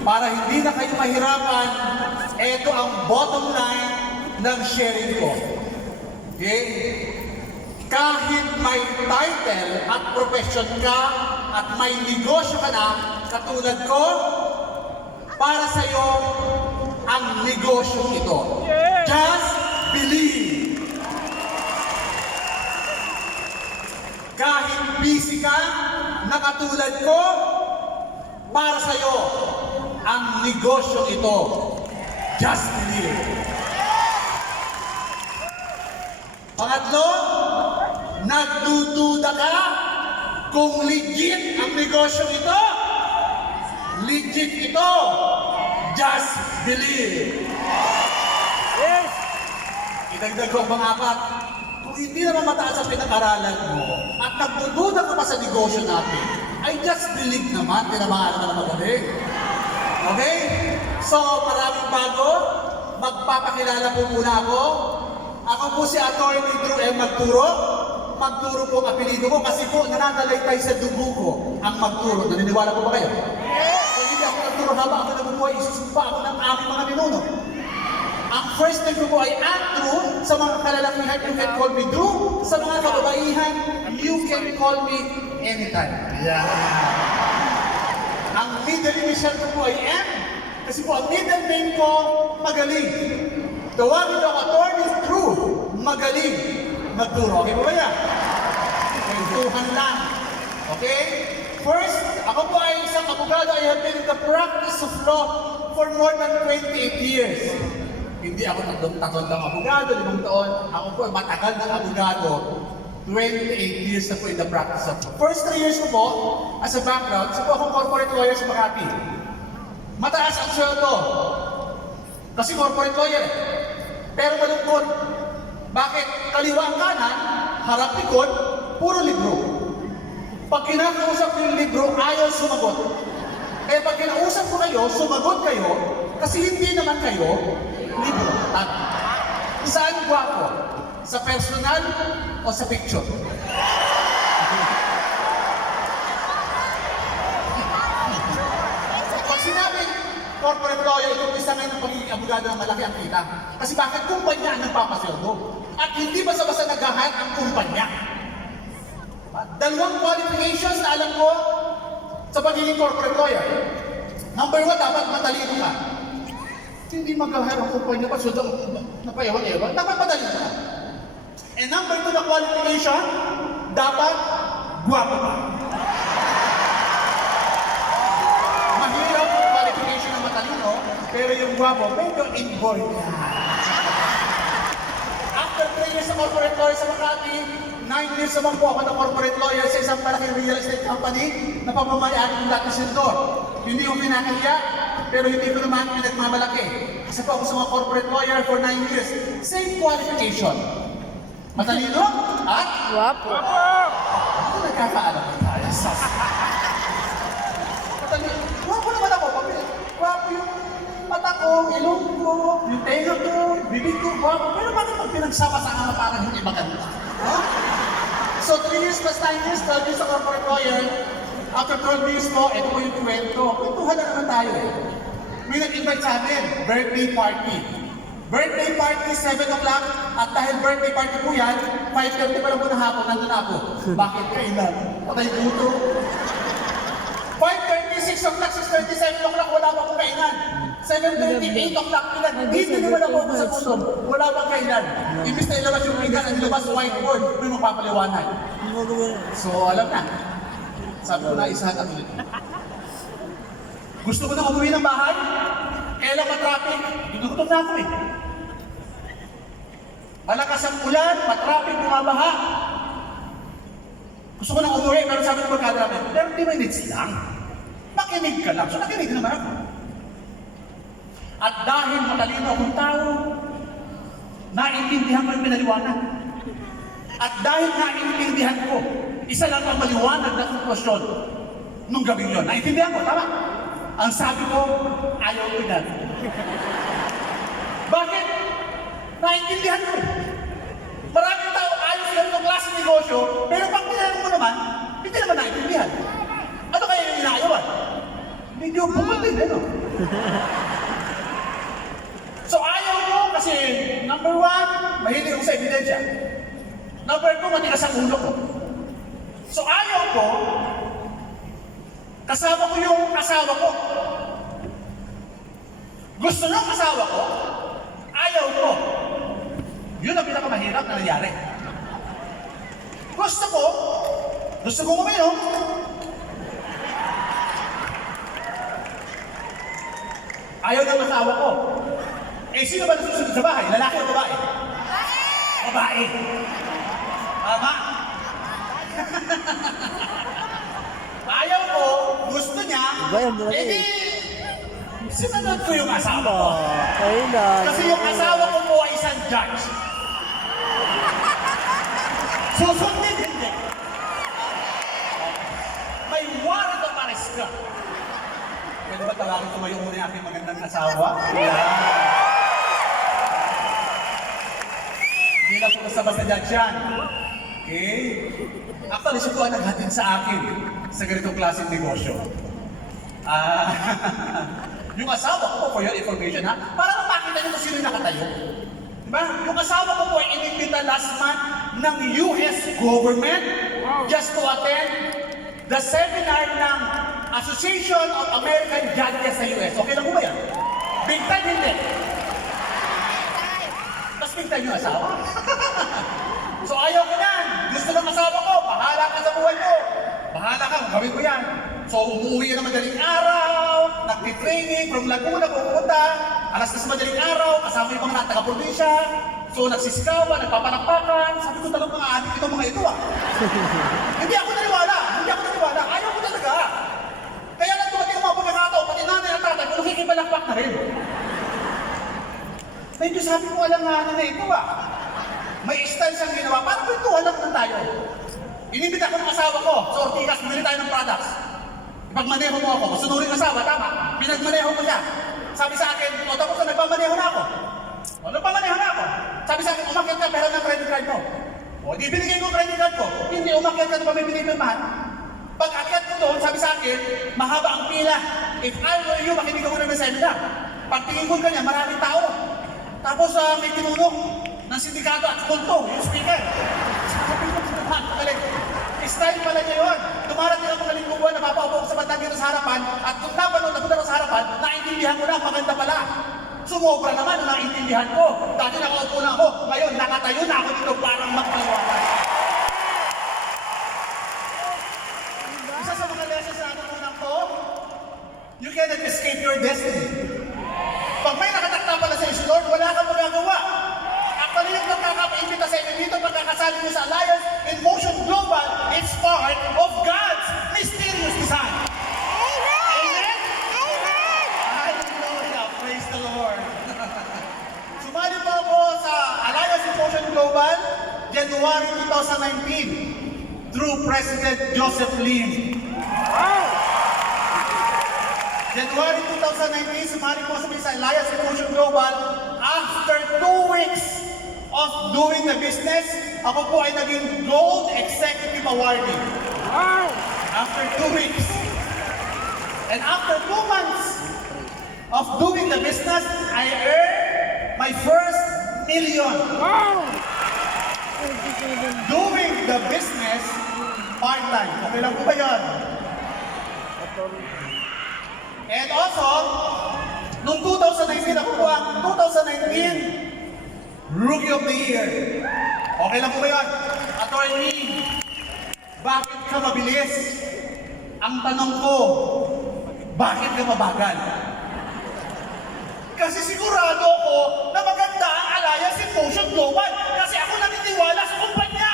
para hindi na kayo mahirapan, ito ang bottom line ng sharing ko. Okay? Kahit may title at profession ka at may negosyo ka na, katulad ko, para sa iyo ang negosyo ito. Just believe. Kahit busy ka, na katulad ko, para sa iyo ang negosyo ito. Just believe. Pangatlo, nagdududa ka kung legit ang negosyo ito. Legit ito. Just believe. Yes! Idagdag ko ang pangapat. Kung hindi naman mataas ang pinag-aralan mo at nagdududa ka pa sa negosyo natin, ay just believe naman, tinamaan naman ang magaling. Okay? So, maraming bago. Magpapakilala po muna ako. Ako po si Atty. Drew M. Magturo. Magturo po ang apelido ko kasi po nananalaytay sa dugo ko ang Magturo. Naniniwala po ba kayo? Kung hindi ako nagturo habang ako nabubuhay, isusumpa ako ng aming mga ninuno. Ang first name ko po ay Andrew. Sa mga kalalakihan, you can call me Drew. Sa mga kababaihan, you can call me anytime. Yeah. Ang middle initial ko po ay M. Kasi po ang middle name ko, Magaling. Tawagin ako Atty. Drew. Magaling. Magturo. Okay po ba yan? Kwentuhan lang. Okay? First, ako po ay isang abogado. I have been in the practice of law for more than 28 years. Hindi ako tatlong ng abogado, 5 taon. Ako po ay matagal ng abogado. 28 years na po in the practice of law. First 3 years ko po, as a background, so po akong corporate lawyer sa Makati. Mataas ang sweldo. Kasi corporate lawyer. Pero malungkot. Bakit? Kaliwa ang kanan, harap likod, puro libro. Pag kinakausap ko yung libro, ayaw sumagot. Kaya pag kinausap ko kayo, sumagot kayo, kasi hindi naman kayo libro. Saan gwapo? Sa personal o sa picture? Pag sinabi, corporate lawyer, ito isa ngayon ng pagiging abogado ng malaki ang kita. Kasi bakit kumpanya ang nagpapasweldo? At hindi basta-basta nag-hire ang kumpanya. Dalawang qualifications na alam ko sa pagiging corporate lawyer. Number 1, dapat matalino ka. Hindi mag-hire ang kumpanya pa, so napayawan-ewan. Dapat matalino ka. And number 2 na qualification, dapat guwapo ka. Mahirap yung qualification ng matalino, pero yung guwapo, medyo inborn ka. After 3 years sa corporate lawyer sa Makati, 9 years naman po ako na corporate lawyer sa isang malaking real estate company na pamamayaan ng Latin Sentor. Hindi ko pinakahiya, pero hindi ko naman pinagmamalaki. Kasi po ako sa mga corporate lawyer for 9 years. Same qualification. Matalino at Guwapo. ako nagkakaalam ko tayo. Matalino. Guwapo naman ako. Guwapo yung mata ko, ilong ko, yung tenga ko, bibig ko, guwapo. Pero bakit pag pinagsama-sama parang hindi maganda? Huh? So 3 years plus 9 years, 12 years sa corporate lawyer. After 12 years po, ito po yung kwento. Kwentuhan na naman tayo eh. May nag-invite sa amin, birthday party. Birthday party, 7 o'clock. At dahil birthday party po yan, 5:30 pa lang po na hapon, nandun ako. Bakit kailan? Patay guto. 5:30, 6 o'clock, 6:30, 7 o'clock, wala pa akong kainan. 7:30, 8 o'clock, ilan? Dito naman ako sa puso. Wala pang kainan. Ibig na ilabas yung kainan, ang ilabas whiteboard, may magpapaliwanag. So, alam na. Sabi ko na, isahan at ulit. Gusto ko na umuwi ng bahay? Kailan ma-traffic? Ginugutom na ako eh. Malakas ang ulan, ma-traffic, bumabaha. Gusto ko na umuwi, pero sabi ko magkada namin, 30 minutes lang. Makinig ka lang. So nakinig naman ako. At dahil matalino akong tao, naintindihan ko yung pinaliwanag. At dahil naintindihan ko, isa lang ang maliwanag na konklusyon nung gabing yun. Naintindihan ko, tama? Ang sabi ko, ayaw ko yan. Bakit? Naintindihan ko. Maraming tao ayaw sa ganitong klase negosyo, pero pag pinanong mo naman, hindi naman naintindihan. Ano kaya yung inaayawan? Medyo bukol din, no? So ayaw ko kasi, number one, mahilig ako sa ebidensya. Number two, matigas ang ulo ko. So ayaw ko, kasama ko yung asawa ko. Gusto nyo ang asawa ko? Ayaw ko. Yun ang pinakamahirap na nangyari. Gusto ko uminom. Ayaw ng asawa ko. Eh, sino ba nasusunod sa bahay? Lalaki o babae? Babae. Tama? Ayaw ko, gusto niya, Iba yung lalaki. eh di, sinunod ko yung asawa ko. Ayun na. Kasi yung asawa ko po ay isang judge. Susundin, hindi. May warrant of arrest ka. Pwede ba tawagin tumayo muna yung aking magandang asawa? Hindi na po basta-basta judge yan. Okay? Actually, siya po ang naghatid sa akin sa ganitong klaseng negosyo. Yung asawa ko po, for your information ha, para makita nyo kung sino yung nakatayo. Diba? Yung asawa ko po ay inimbita last month ng US government just to attend the seminar ng Association of American Judges sa US. Okay lang po ba yan? Big time hindi. Tapos big time yung asawa. So ayaw ko yan. Gusto ng asawa ko, bahala ka sa buhay mo. Bahala ka, gawin mo yan. So umuwi na madaling araw, nagtitraining from Laguna, pupunta, alas 10 madaling araw, kasama yung mga taga-probinsya. So nagsisigawan, nagpapalakpakan. Sabi ko talagang mga adik ito, mga ito ah. Hindi ako naniwala, ayaw ko talaga. Kaya lang dumating ang mga pagkakataon, pati nanay at tatay, kung nakikipalakpak na rin. Medyo sabi ko, alam nga na ito ah. May style siyang ginawa, parang kwentuhan lang na tayo. Inibita ko ng asawa ko, sa Ortigas, bumili tayo ng products. Ipagmaneho mo ako, masunurin asawa, tama. Pinagmaneho ko siya. Sabi sa akin, o tapos na nagpamaneho na ako. O nagpamaneho na ako. Sabi sa akin, umakyat ka pera ng credit card mo. O di binigay ko ang credit card ko. Hindi umakyat ka na pa may binibirmahan. Pag akyat ko doon, sabi sa akin, mahaba ang pila. If I were you, makinig ako ng seminar. Pag tingin ko kanya, maraming tao. Tapos may tinulong ng sindikato at kulto, yung speaker. Sabi ko, magaling. Style pala niya yun. Dumarating ako galing buwan, napapaupo ko sa bandang dito sa harapan, at kung napanood ako sa harapan, naintindihan ko na, maganda pala. Sumobra naman, naintindihan ko. Dati nakaupo na ako, ngayon nakatayo na ako dito parang magpaliwanag. Isa sa mga lessons na natutunan ko, you cannot escape your destiny. Pag may nakatakta pala sa isi, Lord, wala kang magagawa. Actually, yung nagkakapaimbita sa inyo dito, pagkakasali nyo sa Alliance in Motion Global, it's part of God's mysterious design. Amen? Amen! Hallelujah! Praise the Lord! Sumali po ako sa Alliance in Motion Global, January 2019, through President Joseph Lim. January 2019, sumali po kami sa Alliance in Motion Global. After 2 weeks of doing the business, ako po ay naging Gold Executive Awardee. After 2 weeks. And after 2 months of doing the business, I earned my first million. Doing the business part-time. Okay lang po ba yun? And also, noong 2019, ako po ang 2019 Rookie of the Year. Okay lang po ba yun? Attorney, bakit ka mabilis? Ang tanong ko, bakit ka mabagal? Kasi sigurado ko na maganda ang Alliance in Motion Global kasi ako naniniwala sa kumpanya.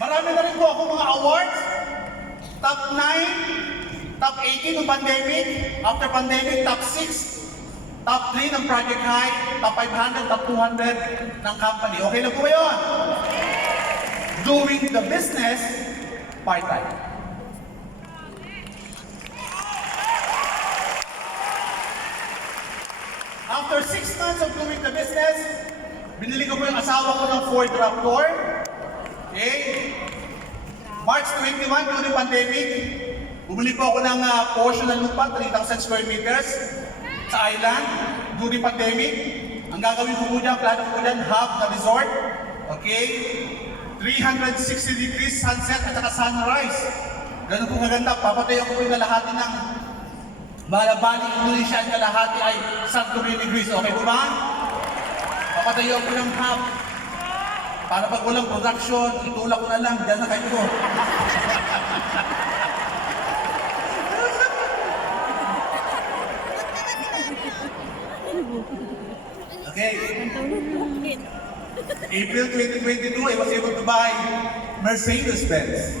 Marami na rin po ako mga awards. Top 9, top 18 ng pandemic, after pandemic, top 6, top 3 ng Project High, top 500, top 200 ng company. Okay na po ba yun? Doing the business part-time. After 6 months of doing the business, binili ko po yung asawa ko ng Ford Raptor. Okay? March 21, during pandemic, Bumili po ako ng portion ng lupa, 3,000 square meters sa island during pandemic. Ang gagawin ko po dyan, plano ko po dyan, hub na resort. Okay? 360 degrees sunset at saka sunrise. Ganun po kaganda. Papatayo ko po yung kalahati ng Malabali, Indonesia. Ang kalahati ay Santorini, Greece. Okay po ba? Papatayo ko ng hub. Para pag walang production, itulak ko na lang. Diyan na kayo ko. Okay. April 2022, I was able to buy Mercedes-Benz.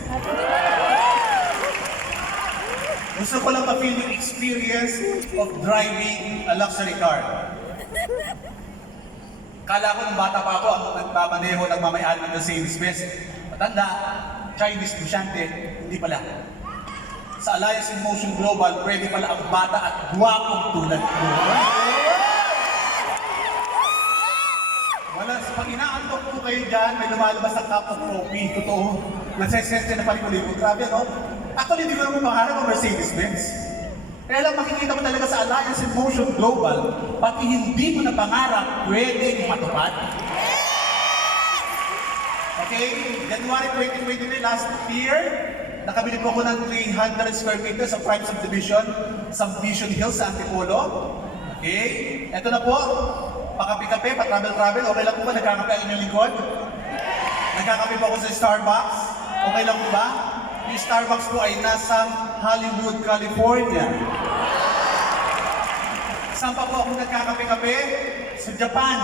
Gusto ko lang ma-feel yung experience of driving a luxury car. Kala ko nung bata pa ako, ang nagmamaneho, nagmamayari ng Mercedes-Benz. Matanda, Chinese negosyante, hindi pala. Sa Alliance in Motion Global, pwede pala ang bata at guwapong tulad ko. Wala, pag inaantok po kayo dyan, may lumalabas na cup of coffee. Totoo. Nagsesensya na palikulibo. Grabe, no? Actually, hindi ko naman pangarap ang Mercedes-Benz. Kaya lang makikita mo talaga sa Alliance in Motion Global, pati hindi mo na pangarap, pwedeng matupad. Okay, January 2023, last year, nakabili po ako ng 300 square meters sa Prime Subdivision sa Vision Hills sa Antipolo. Okay, eto na po. Pakape-kape, pa-travel-travel, okay lang po ba? Nagkakape ang inyong lingkod? Nagkakape po ako sa Starbucks, okay lang po ba? Yung Starbucks po ay nasa Hollywood, California. Saan pa po ako nagkakape-kape? Sa Japan,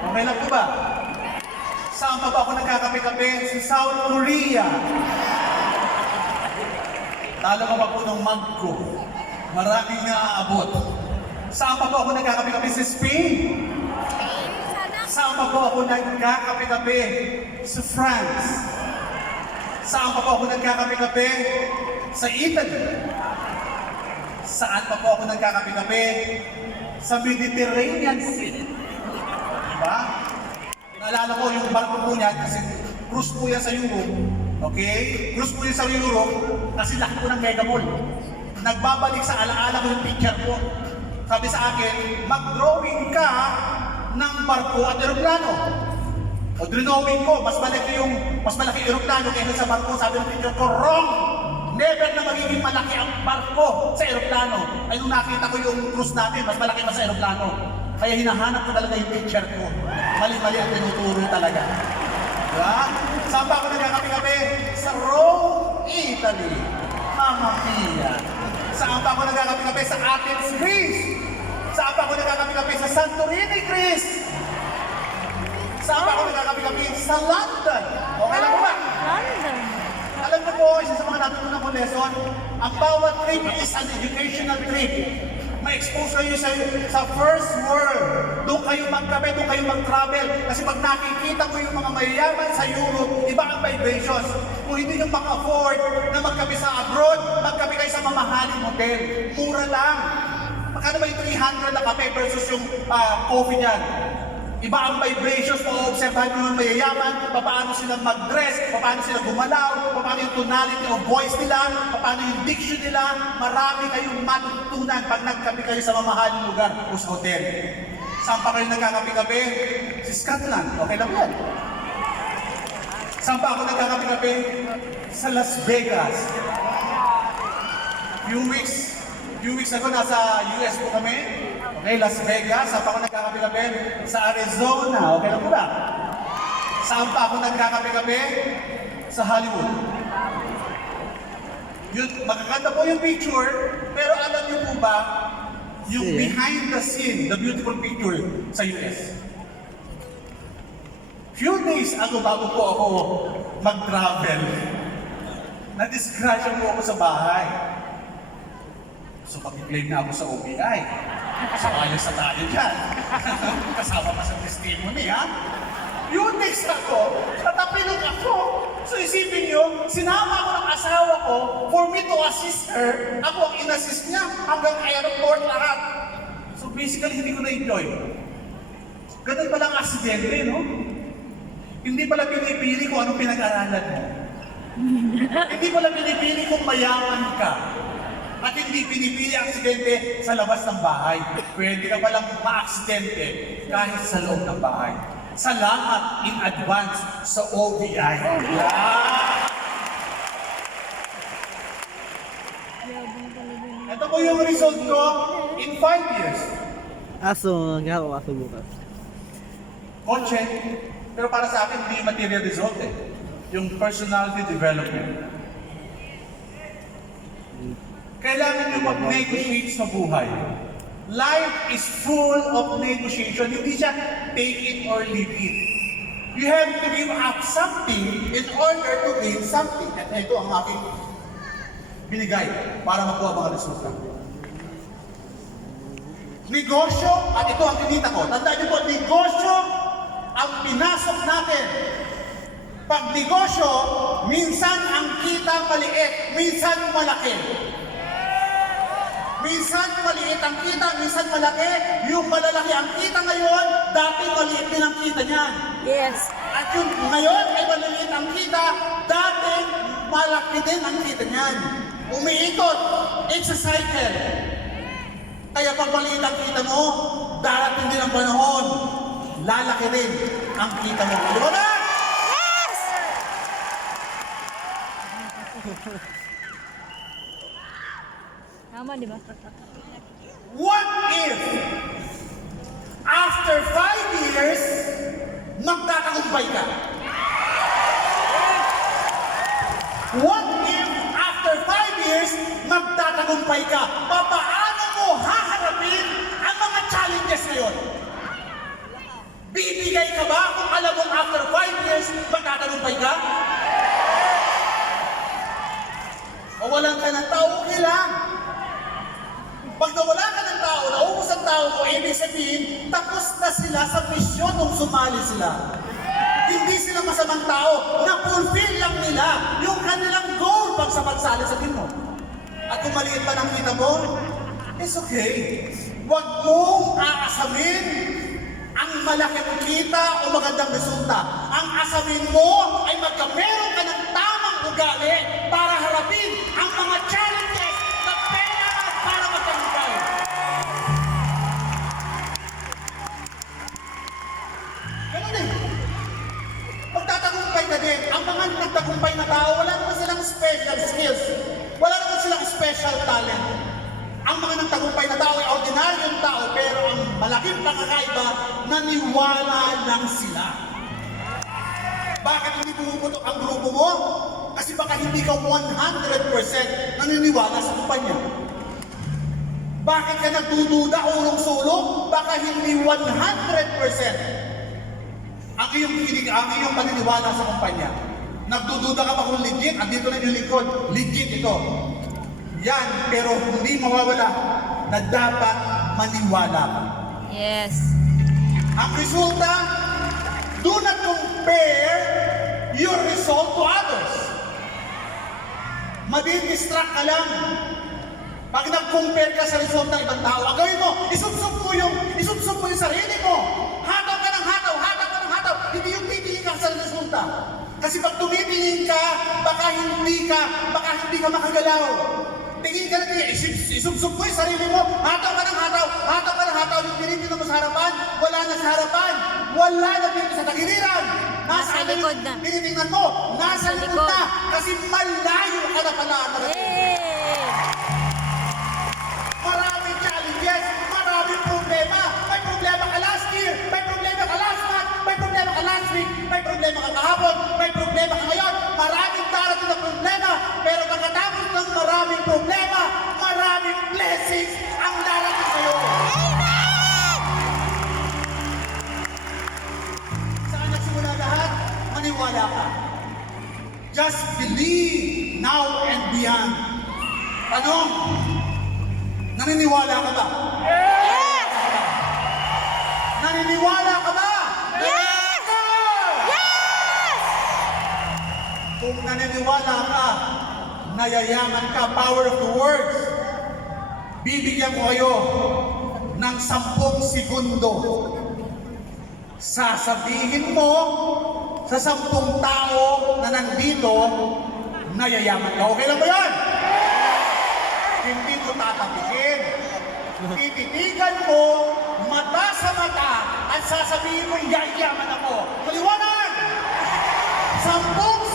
okay lang po ba? Saan pa po ako nagkakape-kape? Sa South Korea. Talo ka pa po ng mug ko. Maraming naaabot. Saan pa po ako nagkakape-kape? Sa Spain. Saan pa po ako nagkakape-kape? Sa France. Saan pa po ako nagkakape-kape? Sa Italy. Saan pa po ako nagkakape-kape? Sa Mediterranean Sea. Diba? Naalala ko yung barko po niyan kasi cruise po yan sa Europe. Okay? Cruise po yan sa Europe kasi laki po ng mega mall. Nagbabalik sa alaala ko yung picture ko. Sabi sa akin, mag-drawing ka ng barko at eroplano. O drawing ko, mas malaki eroplano kaysa sa barko. Sabi ng picture ko, wrong! Never na magiging malaki ang barko sa eroplano. Ay nung nakita ko yung cruise natin, mas malaki pa sa eroplano. Kaya hinahanap ko talaga yung picture ko. Mali-mali ang tinuturo talaga. Diba? Saan pa ako nagkakape-kape? Sa Rome, Italy. Mamma mia. Saan pa ako nagkakape-kape? Sa Athens, Greece. Saan pa ako nagkakape-kape? Sa Santorini, Greece. Saan pa ako nagkakape-kape? Sa London. Okay lang ba? London. Alam niyo po, isa sa mga natutunan kong lesson, ang bawat trip is an educational trip. Ma-expose kayo sa first world. Doon kayo magkape, doon kayo mag-travel. Kasi pag nakikita ko yung mga mayayaman sa Europe, iba ang vibrations. Kung hindi nyo maka-afford na magkape sa abroad, magkape kayo sa mamahaling hotel. Mura lang. Magkano ba yung 300 na kape versus yung coffee niyan? Iba ang vibrations, ma-observahan nyo yung mayayaman, paano sila mag-dress, paano sila gumalaw, paano yung tonality of voice nila, paano yung diction nila. Marami kayong matutunan pag nagkape kayo sa mamahaling lugar o sa hotel. Saan pa kayo nagkakape-kape? Sa Scotland, okay lang yan. Saan pa ako nagkakape-kape? Sa Las Vegas. Few weeks ago, nasa US po kami. Okay, Las Vegas. Saan pa ako nagkakape-kape? Sa Arizona. Okay lang po ba? Saan pa ako nagkakape-kape? Sa Hollywood. Yun, magaganda po yung picture, pero alam niyo po ba, yung behind the scene, the beautiful picture sa US. Few days ago, bago po ako mag-travel, na-disgrasya po ako sa bahay. So, pag-claim na ako sa OBI. So, ayos sa tayo dyan. Kasama pa sa testimony, ha? Yung next ako, natapilog ako. So, isipin nyo, sinama ako ng asawa ko for me to assist her. Ako ang in-assist niya hanggang airport lahat. So, basically, hindi ko na-enjoy. Ganun pala ang aksidente, no? Hindi pala pinipili kung anong pinag-aralan mo. Hindi pala pinipili kung mayaman ka. At hindi pinipili ang aksidente sa labas ng bahay. Pwede ka palang ma-aksidente kahit sa loob ng bahay. Salamat in advance sa OBI. Yeah. Ito po yung result ko in 5 years. Aso, gagawa aso bukas. Kotse, pero para sa akin, hindi material result eh. Yung personality development. Kailangan nyo mag-negotiate sa buhay. Life is full of negotiation. Hindi siya take it or leave it. You have to give up something in order to gain something. At ito ang aking binigay para makuha mga resulta. Negosyo, at ito ang kinita ko. Tandaan niyo po, negosyo ang pinasok natin. Pag negosyo, minsan ang kita maliit, minsan malaki. Minsan maliit ang kita, minsan malaki. Yung malalaki ang kita ngayon, dati maliit din ang kita niyan. Yes. At yung ngayon ay maliit ang kita, dati malaki din ang kita niyan. Umiikot, it's a cycle. Kaya pag maliit ang kita mo, darating din ang panahon, lalaki rin ang kita mo. Liwanag! Yes! Tama, di ba? What if, after 5 years, magtatagumpay ka? What if, after 5 years, magtatagumpay ka? Paano mo haharapin ang mga challenges ngayon? Bibigay ka ba kung alam mo after 5 years, magtatagumpay ka? O walang ka ng tao, okay lang. Pag nawala ka ng tao, naubos ang tao mo, ibig sabihin, tapos na sila sa misyon nung sumali sila. Hindi sila masamang tao, na-fulfill lang nila yung kanilang goal pag sa pagsali sa mo. At kung maliit pa ng kita mo, it's okay. Huwag mong aasamin ang malaking kita o magandang resulta. Ang asamin mo ay magkameron ka ng tamang ugali para harapin ang mga challenges na kailangan para magtagumpay. Ganun din. Magtatagumpay ka din. Ang mga nagtagumpay na tao, wala naman silang special skills. Wala naman silang special talent. Ang mga nagtagumpay na tao ay ordinaryong tao, pero ang malaking pagkakaiba, naniwala lang sila. Bakit hindi pumuputok ang grupo mo? Kasi baka hindi ka 100% naniniwala sa kumpanya. Bakit ka nagdududa ulong-sulong? Baka hindi 100% ang iyong paniniwala sa kumpanya. Nagdududa ka ba kung legit? Andito na yung likod. Legit ito. Yan, pero hindi mawawala na dapat maniwala ka. Yes. Ang resulta, do not compare your result to others. Madidistract ka lang. Pag nag-compare ka sa result ng ibang tao, ang gawin mo, isubsob mo yung sarili mo. Hataw ka ng hataw, hataw ka ng hataw. Hindi yung titingin ka sa resulta. Kasi pag tumitingin ka, baka hindi ka makagalaw. Tingin ka na tingin, isubsob mo yung sarili mo, hataw ka ng hataw, hataw ka ng hataw, yung tinitingnan mo sa harapan, wala na sa harapan, wala na dito sa tagiliran. Nasa likod na. Tinitingnan mo, nasa likod na, kasi malayo ka na pala. Yay! Maraming challenges, maraming problema. May problema ka last year, may problema ka last month, may problema ka last week, may problema ka kahapon, may problema ka ngayon. Maraming darating na problema, pero pagkatapos ng maraming problema, maraming blessings ang darating sa'yo. Saan nagsimula lahat? Maniwala ka. Just believe now and beyond. Tanong, naniniwala ka ba? Yes! Naniniwala ka ba? Yes! Yes! Kung naniniwala ka, nayayaman ka, power of the words, bibigyan ko kayo ng 10 segundo. Sasabihin mo sa 10 tao na nandito, nayayaman ka. Okay lang ba yan? Hindi mo tatapikin. Tititigan mo, mata sa mata, at sasabihin mo, yayaman ako. Maliwanag! 10